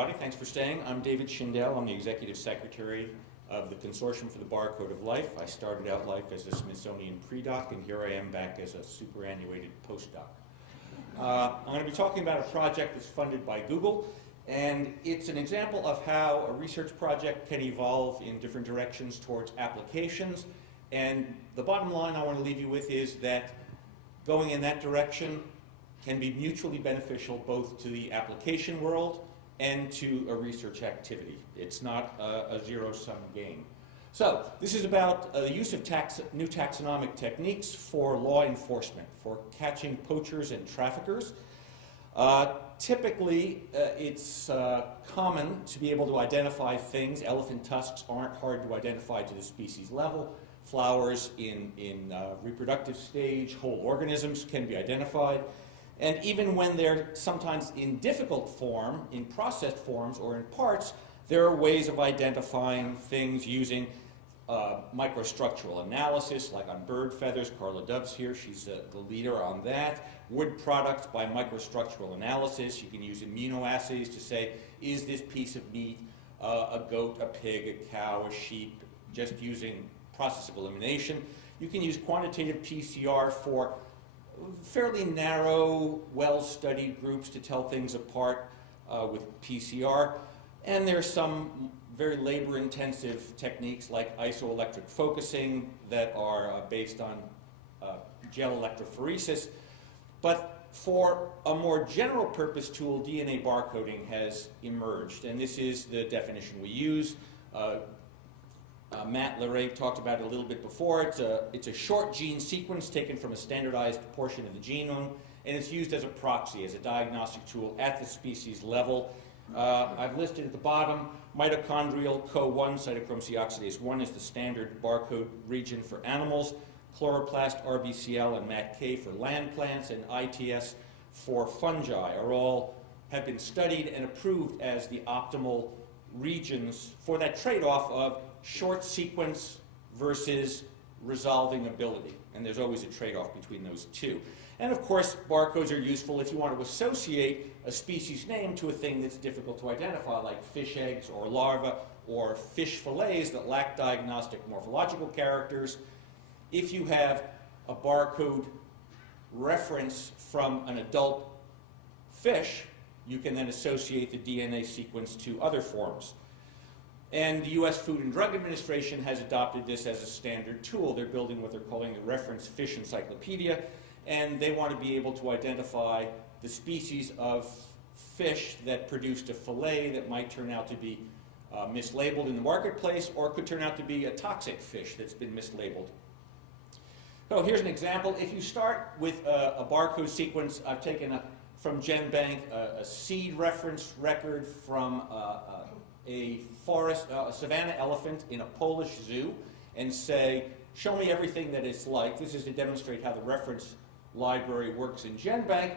everybody. Thanks for staying. I'm David Schindel. I'm the Executive Secretary of the Consortium for the Barcode of Life. I started out life as a Smithsonian pre-doc, and here I am back as a superannuated postdoc. I'm going to be talking about a project that's funded by Google, and it's an example of how a research project can evolve in different directions towards applications. And the bottom line I want to leave you with is that going in that direction can be mutually beneficial both to the application world and to a research activity. It's not a zero-sum game. So this is about the use of new taxonomic techniques for law enforcement, for catching poachers and traffickers. Typically, it's common to be able to identify things. Elephant tusks aren't hard to identify to the species level. Flowers in reproductive stage, whole organisms can be identified. And even when they're sometimes in difficult form, in processed forms or in parts, there are ways of identifying things using microstructural analysis, like on bird feathers. Carla Dove's here, she's the leader on that. Wood products by microstructural analysis. You can use immunoassays to say, is this piece of meat a goat, a pig, a cow, a sheep, just using process of elimination. You can use quantitative PCR for fairly narrow, well-studied groups to tell things apart with PCR. And there's some very labor-intensive techniques like isoelectric focusing that are based on gel electrophoresis. But for a more general purpose tool, DNA barcoding has emerged. And this is the definition we use. Matt Leray talked about it a little bit before. It's a short gene sequence taken from a standardized portion of the genome, and it's used as a proxy, as a diagnostic tool at the species level. I've listed at the bottom mitochondrial CoA1, cytochrome C oxidase 1 is the standard barcode region for animals, chloroplast, RBCL, and MATK for land plants, and ITS for fungi have been studied and approved as the optimal regions for that trade-off of short sequence versus resolving ability. And there's always a trade-off between those two. And of course, barcodes are useful if you want to associate a species name to a thing that's difficult to identify, like fish eggs or larvae or fish fillets that lack diagnostic morphological characters. If you have a barcode reference from an adult fish, you can then associate the DNA sequence to other forms. And the U.S. Food and Drug Administration has adopted this as a standard tool. They're building what they're calling the Reference Fish Encyclopedia, and they want to be able to identify the species of fish that produced a fillet that might turn out to be mislabeled in the marketplace, or could turn out to be a toxic fish that's been mislabeled. So here's an example. If you start with a barcode sequence, I've taken from GenBank a seed reference record from a savanna elephant in a Polish zoo, and say, show me everything that it's like. This is to demonstrate how the reference library works in GenBank.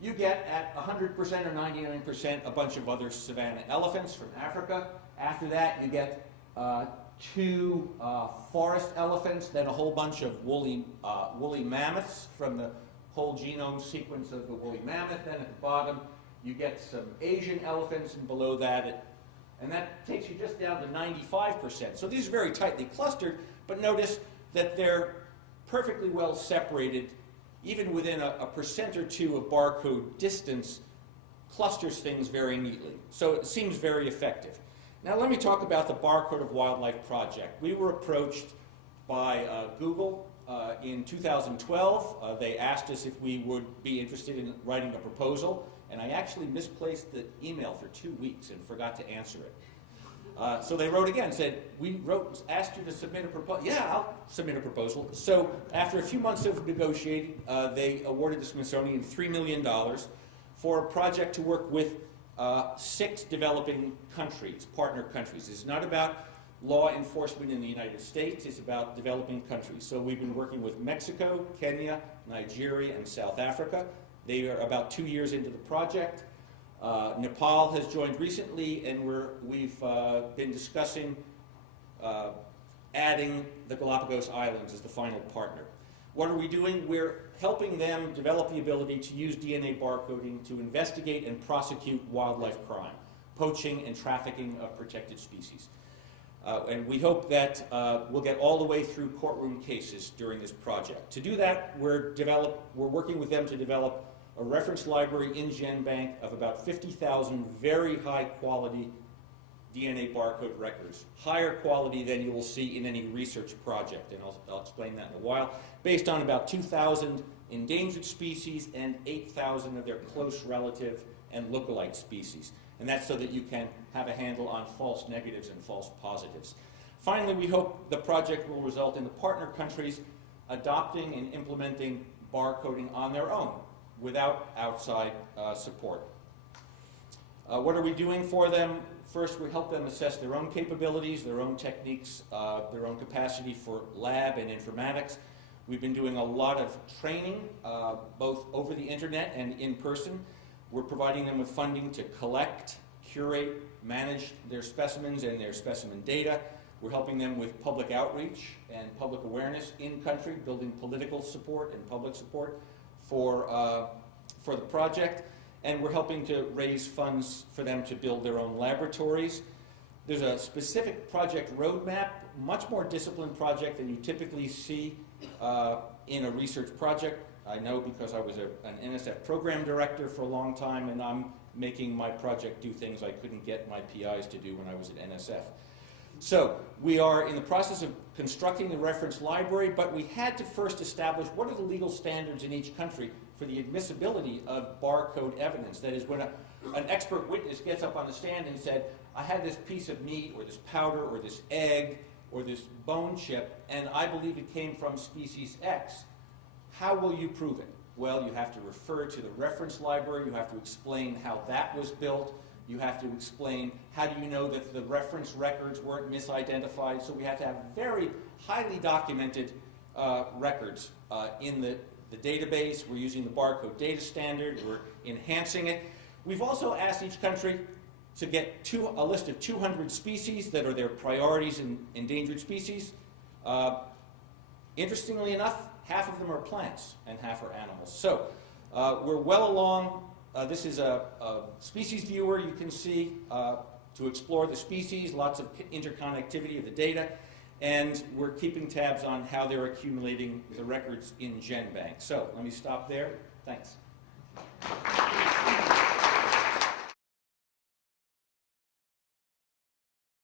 You get at 100% or 99% a bunch of other savanna elephants from Africa. After that, you get two forest elephants, then a whole bunch of woolly mammoths from the whole genome sequence of the woolly mammoth. Then at the bottom, you get some Asian elephants, and below that, and that takes you just down to 95%. So these are very tightly clustered, but notice that they're perfectly well separated. Even within a percent or two of barcode distance, clusters things very neatly. So it seems very effective. Now let me talk about the Barcode of Wildlife project. We were approached by Google in 2012. They asked us if we would be interested in writing a proposal. And I actually misplaced the email for 2 weeks and forgot to answer it. So they wrote again, said, asked you to submit a proposal. Yeah, I'll submit a proposal. So after a few months of negotiating, they awarded the Smithsonian $3 million for a project to work with 6 developing countries, partner countries. It's not about law enforcement in the United States, it's about developing countries. So we've been working with Mexico, Kenya, Nigeria, and South Africa. They are about 2 years into the project. Nepal has joined recently, and we've been discussing adding the Galapagos Islands as the final partner. What are we doing? We're helping them develop the ability to use DNA barcoding to investigate and prosecute wildlife crime. poaching and trafficking of protected species. And we hope that we'll get all the way through courtroom cases during this project. To do that, we're working with them to develop a reference library in GenBank of about 50,000 very high quality DNA barcode records, higher quality than you will see in any research project, and I'll explain that in a while, based on about 2,000 endangered species and 8,000 of their close relative and lookalike species. And that's so that you can have a handle on false negatives and false positives. Finally, we hope the project will result in the partner countries adopting and implementing barcoding on their own without outside support. What are we doing for them? First, we help them assess their own capabilities, their own techniques, their own capacity for lab and informatics. We've been doing a lot of training, both over the internet and in person. We're providing them with funding to collect, curate, manage their specimens and their specimen data. We're helping them with public outreach and public awareness in country, building political support and public support for the project. And we're helping to raise funds for them to build their own laboratories. There's a specific project roadmap, much more disciplined project than you typically see in a research project. I know because I was an NSF program director for a long time, and I'm making my project do things I couldn't get my PIs to do when I was at NSF. So we are in the process of constructing the reference library, but we had to first establish what are the legal standards in each country for the admissibility of barcode evidence. That is, when an expert witness gets up on the stand and said, I had this piece of meat or this powder or this egg or this bone chip, and I believe it came from species X, how will you prove it? Well, you have to refer to the reference library, you have to explain how that was built, you have to explain how do you know that the reference records weren't misidentified. So we have to have very highly documented records in the database. We're using the barcode data standard, we're enhancing it. We've also asked each country to get a list of 200 species that are their priorities in endangered species. Interestingly enough, half of them are plants and half are animals. So we're well along. This is a species viewer you can see to explore the species, lots of interconnectivity of the data, and we're keeping tabs on how they're accumulating the records in GenBank. So let me stop there. Thanks.